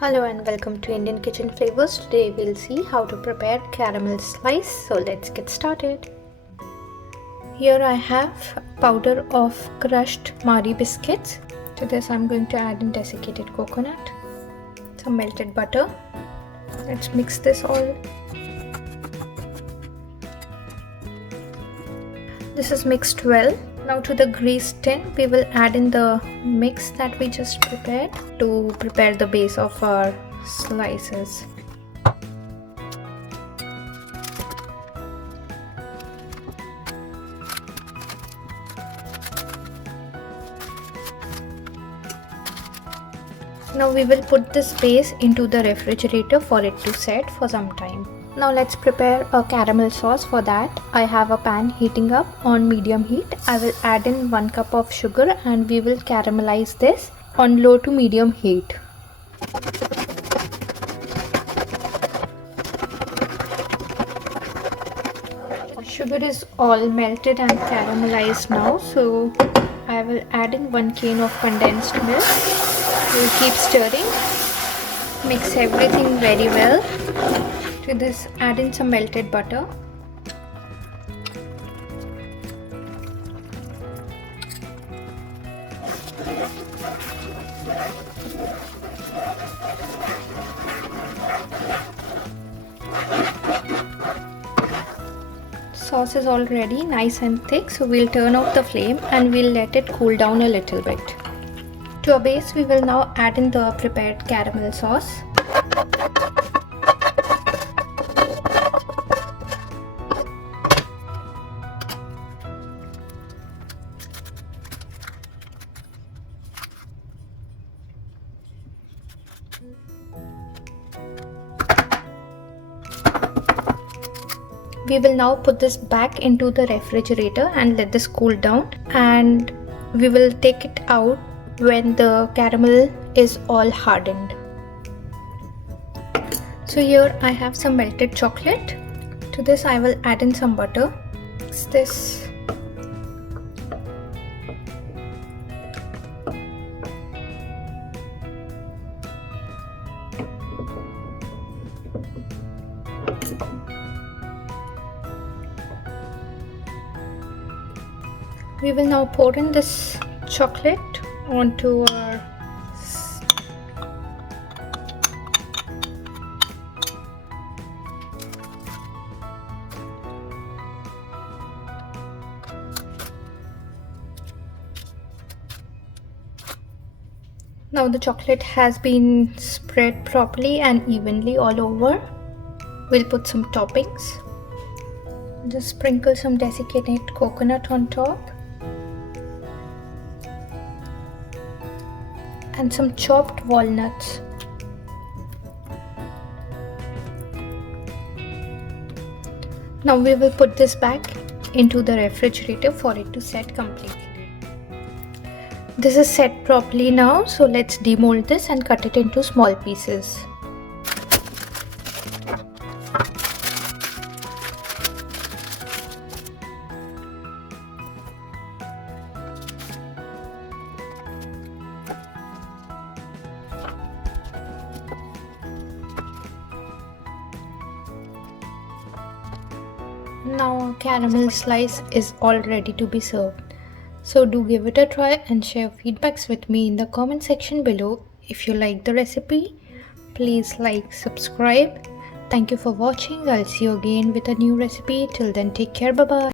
Hello and welcome to Indian Kitchen Flavors. Today we'll see how to prepare caramel slice. So let's get started. Here I have powder of crushed Marie biscuits. To this I'm going to add in desiccated coconut, some melted butter. Let's mix this all. This is mixed well. Now to the greased tin, we will add in the mix that we just prepared to prepare the base of our slices. Now we will put this base into the refrigerator for it to set for some time. Now let's prepare a caramel sauce. For that I have a pan heating up on medium heat. I will add in 1 cup of sugar and we will caramelize this on low to medium heat. Sugar is all melted and caramelized now, so I will add in 1 can of condensed milk. We will keep stirring. Mix everything very well. To this add in some melted butter. Sauce is already nice and thick, so we'll turn off the flame and we'll let it cool down a little bit. To our base we will now add in the prepared caramel sauce. We will now put this back into the refrigerator and let this cool down, and we will take it out when the caramel is all hardened. So here I have some melted chocolate. To this I will add in some butter. Mix this. We will now pour in this chocolate onto our Now the chocolate has been spread properly and evenly all over. We'll put some toppings. Just sprinkle some desiccated coconut on top. And some chopped walnuts. Now we will put this back into the refrigerator for it to set completely. This is set properly now, so let's demold this and cut it into small pieces. Now our caramel slice is all ready to be served. So do give it a try and share feedbacks with me in the comment section below. If you like the recipe, please like, subscribe. Thank you for watching. I'll see you again with a new recipe. Till then, take care. Bye bye.